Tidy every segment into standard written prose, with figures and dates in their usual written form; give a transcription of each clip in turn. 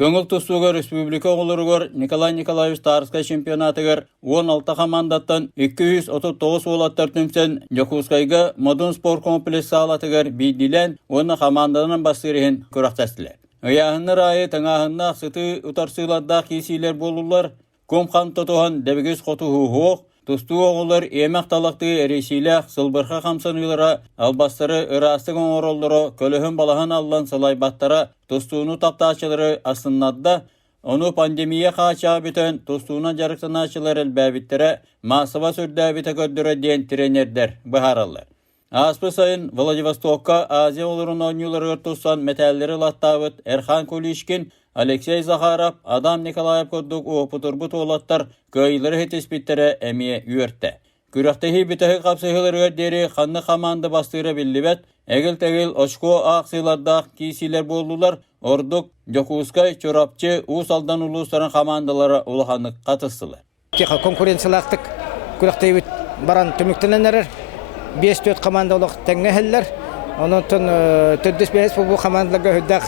Көңіл тұсуғыр республика олырығыр Николай Николаевич Тарска чемпионатығыр 16 командаттан 239 олаттар түмсен Жокускайга модун спорт комплекс алатығыр бейділен оны команданың бастырығын көрақтастылар. Аяғынны райы таңағынна ақсыты ұтарсыладда кейсейлер болулар, комхан тұтуған дәбігіз қотуғы хоқ, тұсту оғылар емек талақты әресейлі сылбырға қамсанылыра, албастары ұрастық оңыролдыры көліхін балахан аллан сылайбаттара тұстуыны таптачылары асыннадда, оны пандемия қачаға бітін тұстуына жарықтанашылар әлбәбіттері масыва сүрдәбіті көддірі ден тренердер бұхаралар. Аспы сайын Владивостокка Азия олырын ойнылары тұстан мәтәлері латтабыт Эрхан Кулишкин, Алексей Захаров, Адам Николаев көддік оғпытырбыт олаттар көйлері хетеспеттері әмие үйертті. Күріқтегі бітігі қапсығыларға дері қанны қаманды бастыры білдібет, әгіл-тәгіл очко ақсыйлардақ кейсейлер болдылар, ордық, Жокускай, Чорапчы, Усалдан ұлыстарын қамандылары ұлғанық қатыстылар. Конкуренциялақтық күріқтегі баран түміктіненерер, 5-4 командалык тәңгә хәлләр. Оннан төддес бәс бу командаларга хөдәк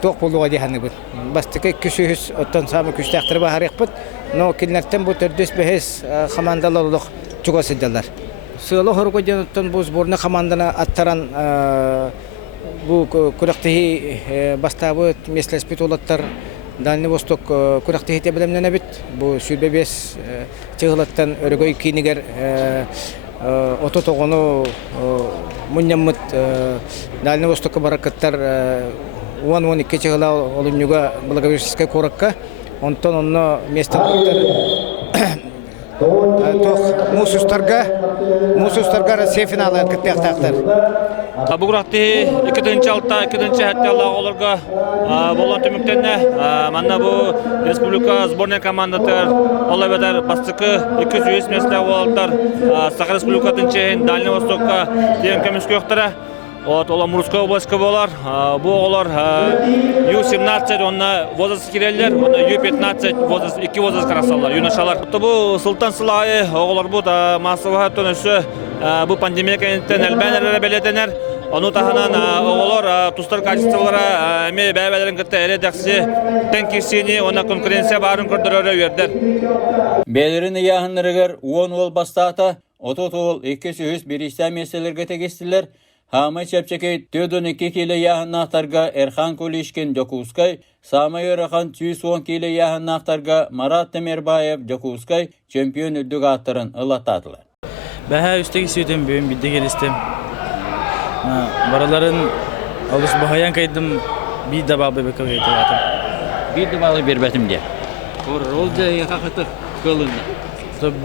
тоқ булуга дигән бит. Бастыкы күшүс оттан самы күч тәхтир бахарык бит. Но килнәттән бу төддес бәс командаларлык чугасыдылар. Сылы хоргоҗандан бу сборны команданы аттаран бу күрәктәһи бастабы месләс бит улаттар Дальний Восток күрәктәһи тәбелемнәнә бит. Бу сүбәбес чыгылаттан өргөй кинигер Ототоғыны мұннямыт Дальний Востокқа баракаттар 10-12 чығыла олымнюға Благовещенская коракка. Онтон онны местен Мусустарға Россия финалы әткітпек тақтар. Бұл құрақты 2-ші алтта, 2-ші әтті Аллағы оларға болған түміктенне. Манна бұл республика сборная командатыр. Олай бәдір бастықы 200 месті олалдар. Сақы республикатын чейін Дальний Востокқа дейін көміскі өқтірі. Ола Мурская областқа болар. Бұл олар Ю-17, онына возраст керелер, онына Ю-15, 2 возраст қарасалар, юношалар. Бұл Султан Сылайы, олар бұл масываға төнісі, бұл пандемия кәнеттен әлбәнер бәлетенер. Оны тағынан олар тұстар качестволары әме бәбәлерін күтті әрі дәқсі тән кесені, оны конкуренция барын көрдірері өрдер. Бәлерін яғынырығыр 10 ол бастата, 30 ол 200 бірістә меселерге тегестілер. Хамы чепчеке 4-2 келі яғыннақтарға Эрхан Кулишкин Жокускай, Самай Өріхан 110 келі яғыннақтарға Марат Темербаев Жокускай чемпион үддік аттырын ұлаттатылар. Бәхә үстегі сөйтім бөйін бидді келістім. Бараларын алыс бағаян қайдым бейді бағы бөбекіл қайдым атым. Бейді бағы бербәтімде. Ол жайы қақытық көлінді.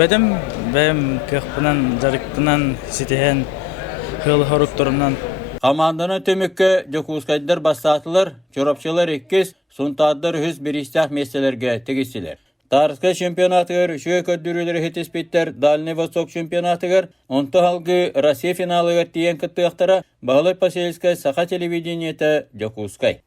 Бәдім бәйім көқпінен, жарықтынан сетеген Команданы төмікке Жокускайдар бастатылар, Чорапчылар 2, Сунтаддар 100 бірістақ меселерге тегістілер. Тарска чемпионатығыр, үші көддірілері хетеспеттер Дальний Восток чемпионатығыр, онты халғы Россия финалығыр тиен күтті ақтара, Бағылай Пасельскай Сақа телевидениеті Жокускай.